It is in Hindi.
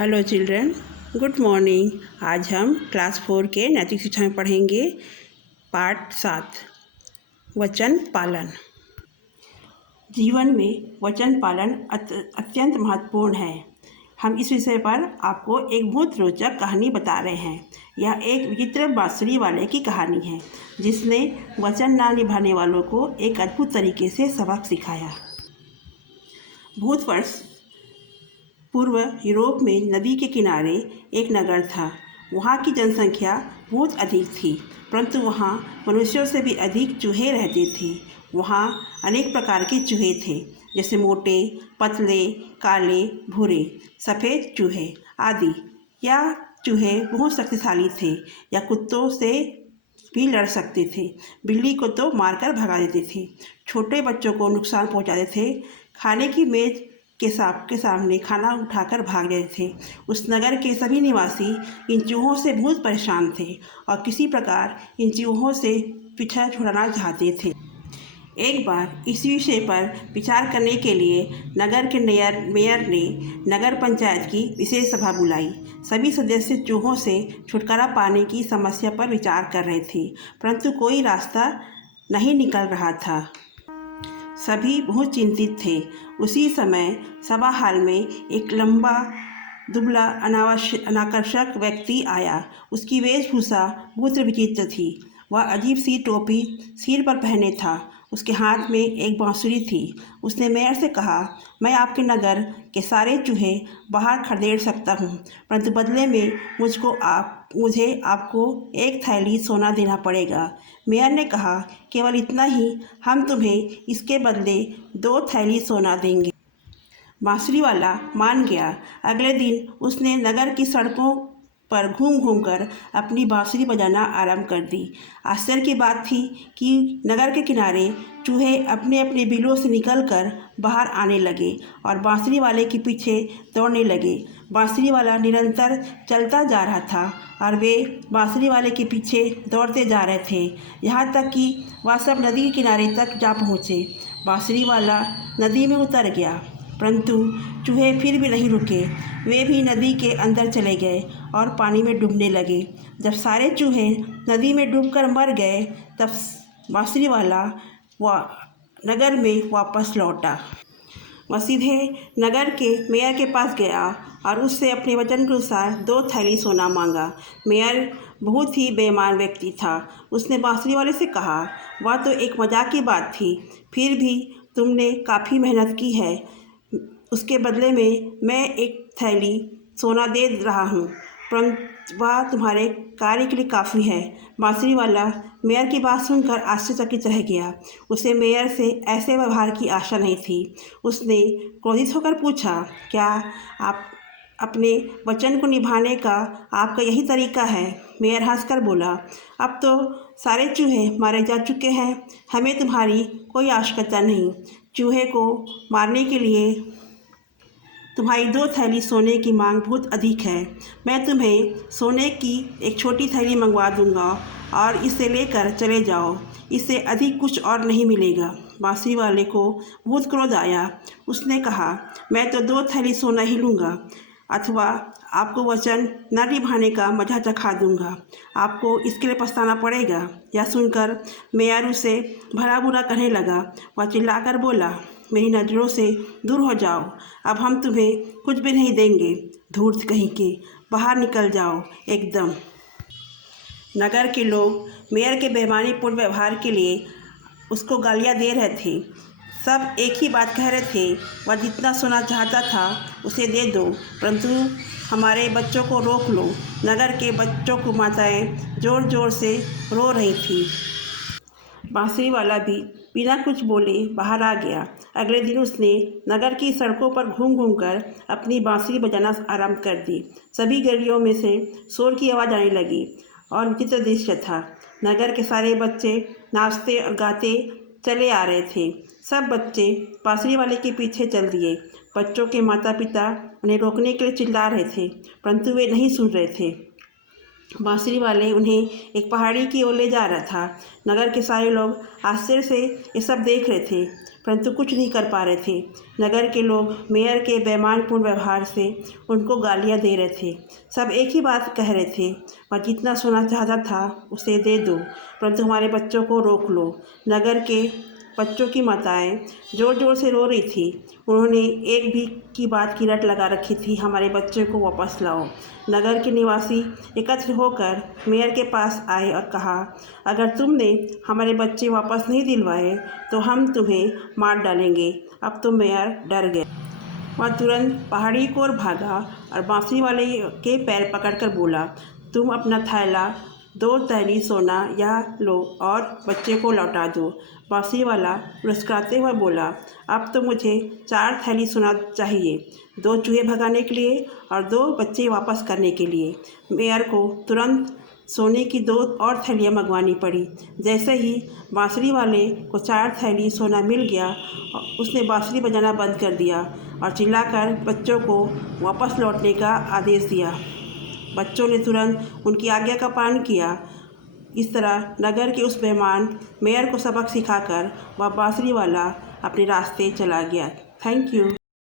Hello children, good morning. आज हम क्लास 4 के नैतिक शिक्षा में पढ़ेंगे पाठ 7 वचन पालन। जीवन में वचन पालन अत्यंत महत्वपूर्ण है। हम इस विषय पर आपको एक बहुत रोचक कहानी बता रहे हैं। यह एक विचित्र बांसुरी वाले की कहानी है जिसने वचन ना निभाने वालों को एक अद्भुत तरीके से सबक सिखाया। बहुत वर्ष पूर्व यूरोप में नदी के किनारे एक नगर था। वहाँ की जनसंख्या बहुत अधिक थी, परंतु वहाँ मनुष्यों से भी अधिक चूहे रहते थे। वहाँ अनेक प्रकार के चूहे थे, जैसे मोटे, पतले, काले, भूरे, सफ़ेद चूहे आदि। यह चूहे बहुत शक्तिशाली थे। यह कुत्तों से भी लड़ सकते थे, बिल्ली को तो मारकर भगा देते थे, छोटे बच्चों को नुकसान पहुँचाते थे, खाने की मेज के सामने खाना उठाकर भाग गए थे। उस नगर के सभी निवासी इन चूहों से बहुत परेशान थे और किसी प्रकार इन चूहों से पीछा छुड़ाना चाहते थे। एक बार इस विषय पर विचार करने के लिए नगर के मेयर ने नगर पंचायत की विशेष सभा बुलाई। सभी सदस्य चूहों से छुटकारा पाने की समस्या पर विचार कर रहे थे, परंतु कोई रास्ता नहीं निकल रहा था। सभी बहुत चिंतित थे। उसी समय सभा हाल में एक लंबा, दुबला, अनाकर्षक व्यक्ति आया। उसकी वेशभूषा बहुत विचित्र थी। वह अजीब सी टोपी सिर पर पहने था। उसके हाथ में एक बांसुरी थी। उसने मेयर से कहा, मैं आपके नगर के सारे चूहे बाहर खदेड़ सकता हूँ, परंतु बदले में मुझे आपको एक थैली सोना देना पड़ेगा। मेयर ने कहा, केवल इतना ही? हम तुम्हें इसके बदले 2 थैली सोना देंगे। बांसुरी वाला मान गया। अगले दिन उसने नगर की सड़कों पर घूम कर अपनी बांसुरी बजाना आरंभ कर दी। आश्चर्य की बात थी कि नगर के किनारे चूहे अपने अपने बिलों से निकलकर बाहर आने लगे और बांसुरी वाले के पीछे दौड़ने लगे। बांसुरी वाला निरंतर चलता जा रहा था और वे बांसुरी वाले के पीछे दौड़ते जा रहे थे, यहाँ तक कि वह सब नदी के किनारे तक जा पहुँचे। बांसुरी वाला नदी में उतर गया, परंतु चूहे फिर भी नहीं रुके। वे भी नदी के अंदर चले गए और पानी में डूबने लगे। जब सारे चूहे नदी में डूबकर मर गए, तब बांसुरी वाला नगर में वापस लौटा। वह सीधे नगर के मेयर के पास गया और उससे अपने वचन के अनुसार 2 थैली सोना मांगा। मेयर बहुत ही बेईमान व्यक्ति था। उसने बांसुरी वाले से कहा, वह तो एक मजाक की बात थी, फिर भी तुमने काफ़ी मेहनत की है, उसके बदले में मैं 1 थैली सोना दे रहा हूँ, परंतु वह तुम्हारे कार्य के लिए काफ़ी है। बांसुरी वाला मेयर की बात सुनकर आश्चर्यचकित रह गया। उसे मेयर से ऐसे व्यवहार की आशा नहीं थी। उसने क्रोधित होकर पूछा, क्या आप अपने वचन को निभाने का आपका यही तरीका है? मेयर हंसकर बोला, अब तो सारे चूहे मारे जा चुके हैं, हमें तुम्हारी कोई आवश्यकता नहीं। चूहे को मारने के लिए तुम्हारी 2 थैली सोने की मांग बहुत अधिक है। मैं तुम्हें सोने की एक छोटी थैली मंगवा दूंगा और इसे लेकर चले जाओ। इससे अधिक कुछ और नहीं मिलेगा। बांसुरी वाले को बहुत क्रोध आया। उसने कहा, मैं तो 2 थैली सोना ही लूँगा, अथवा आपको वचन न निभाने का मजा चखा दूंगा। आपको इसके लिए पछताना पड़ेगा। यह सुनकर मेयर उसे भला बुरा कहने लगा। वह चिल्लाकर बोला, मेरी नज़रों से दूर हो जाओ, अब हम तुम्हें कुछ भी नहीं देंगे। धूर्त कहीं के, बाहर निकल जाओ एकदम। नगर के लोग मेयर के बेईमानीपूर्ण व्यवहार के लिए उसको गालियाँ दे रहे थे। सब एक ही बात कह रहे थे, वह जितना सोना चाहता था उसे दे दो, परंतु हमारे बच्चों को रोक लो। नगर के बच्चों को माताएं ज़ोर ज़ोर से रो रही थी। बांसुरी वाला भी बिना कुछ बोले बाहर आ गया। अगले दिन उसने नगर की सड़कों पर घूम कर अपनी बांसुरी बजाना आरंभ कर दी। सभी गलियों में से शोर की आवाज़ आने लगी और विचित्र दृश्य था। नगर के सारे बच्चे नाचते और गाते चले आ रहे थे। सब बच्चे बांसुरी वाले के पीछे चल दिए। बच्चों के माता पिता उन्हें रोकने के लिए चिल्ला रहे थे, परंतु वे नहीं सुन रहे थे। बांसुरी वाले उन्हें एक पहाड़ी की ओर ले जा रहा था। नगर के सारे लोग आश्चर्य से ये सब देख रहे थे, परंतु कुछ नहीं कर पा रहे थे। नगर के लोग मेयर के बेईमानपूर्ण व्यवहार से उनको गालियां दे रहे थे। सब एक ही बात कह रहे थे, वह जितना सोना चाहता था उसे दे दो, परंतु हमारे बच्चों को रोक लो। नगर के बच्चों की माताएं ज़ोर ज़ोर से रो रही थी। उन्होंने एक भी की बात की रट लगा रखी थी, हमारे बच्चों को वापस लाओ। नगर के निवासी एकत्र होकर मेयर के पास आए और कहा, अगर तुमने हमारे बच्चे वापस नहीं दिलवाए तो हम तुम्हें मार डालेंगे। अब तो मेयर डर गया। वह तुरंत पहाड़ी की ओर भागा और बांसुरी वाले के पैर पकड़कर बोला, तुम अपना थैला 2 थैली सोना या लो और बच्चे को लौटा दो। बांसुरी वाला मुस्कुराते हुए बोला, अब तो मुझे 4 थैली सोना चाहिए, 2 चूहे भगाने के लिए और 2 बच्चे वापस करने के लिए। मेयर को तुरंत सोने की 2 और थैलियाँ मंगवानी पड़ी। जैसे ही बांसुरी वाले को 4 थैली सोना मिल गया, उसने बांसुरी बजाना बंद कर दिया और चिल्लाकर बच्चों को वापस लौटने का आदेश दिया। बच्चों ने तुरंत उनकी आज्ञा का पालन किया। इस तरह नगर के उस बेईमान मेयर को सबक सिखाकर वह बांसुरी वाला अपने रास्ते चला गया। Thank you.